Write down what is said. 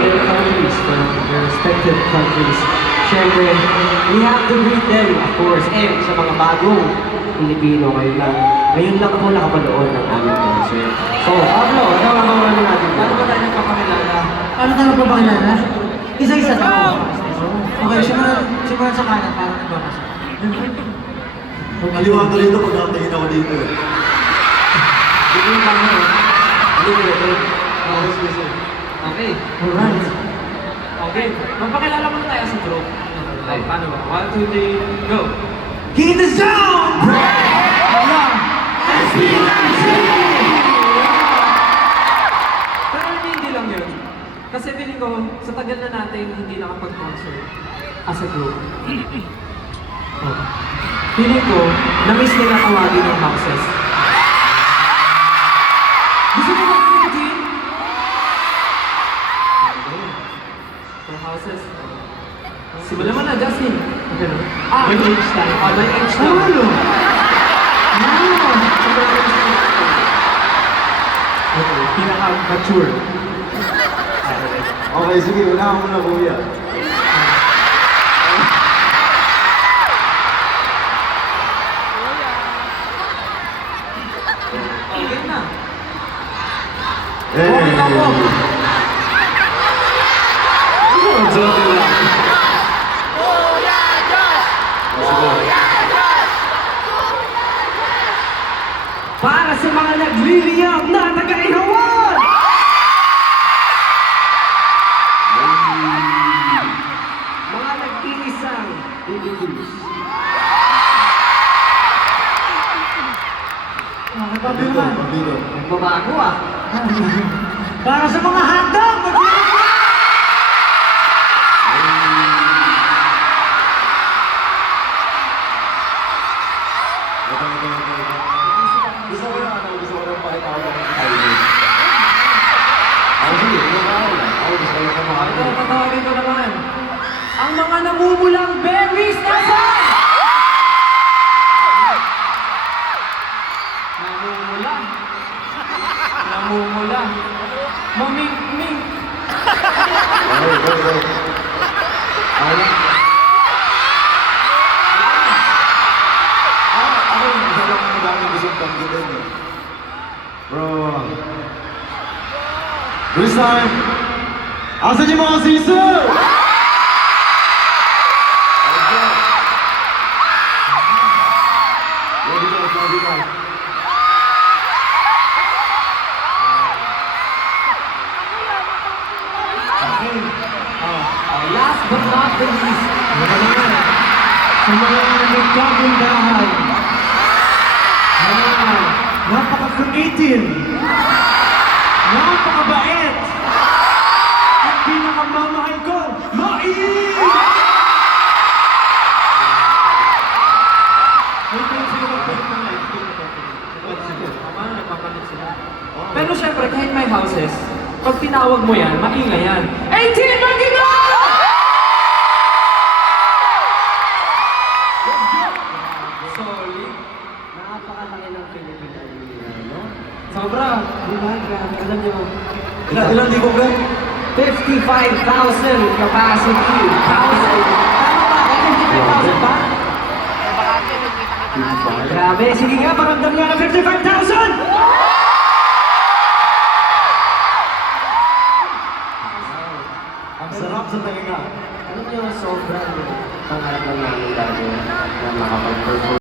their countries, from their respective countries. Siyempre, we have to greet them, of course. And sa mga bagong Pilipino, ngayon lang po nakapanood ng aming concert. So, Pablo, ano ang mga natin? Paano ba tayo nagpapakilala? Paano ka nagpapakilala? Isa-isa na ako. Okay, simulan sa kanan para nagbabasa. Maliwanag rito pag nakatingin ako dito eh. Dito yung camera. Dito. Okay. Alright. Okay. Magpakilala muna tayo sa group. Okay, paano ba? 1, 2, 3, go! King in the zone! Pero hindi lang yun. Kasi feeling ko, sa tagal na natin hindi nakapag-concert as a group. Feeling ko, na-miss nila tawagin ng houses. Gusto mo ba kami din? For houses. Simulan mo na, Justin. Okay na? May age time. May age time. Ano? Okay, pinaka-mature. Okay, sige, unahan mo na kuya. Okay na. Okay na po. Joke lang. Para sa mga nagliliyab na taga-Ihawan! Mga nag-iisang Philippines. Pabilo, pabilo. Nagbabago ah. Para sa mga hotdog! Gusto ko lang pakitawag ng timing. Sige, gusto ko lang kumakain. Ito, tatawagin ko naman. Ang mga namumulang berries nasaan? Namumula. Namumula. Maming-ming. Okay. Ako lang. Ako yung isa lang ang daming gustong tanggitin eh. Bro. This time, asan yung mga sister? Lobby ka. Last but not the least, sa mga nagkagundahan, Napaka-creative! Napakabait! At pinakamamahal ko, Main! Tama, nagpapanood sila. Pero syempre, kahit may houses, pag tinawag mo yan, maingay yan. 18, magiging! Solid. napakalaki ng Philippine Arena, no? Sobra. Di ba? Grabe, alam niyo, Ilan di ko ba? 55,000 capacity. Tama ba? 55,000 ba? Grabe, sige nga, paramdam nga ng 55,000! Ang sarap sa talinga. Alam niyo, sobrang pangarap lang namin dati na makapag-perform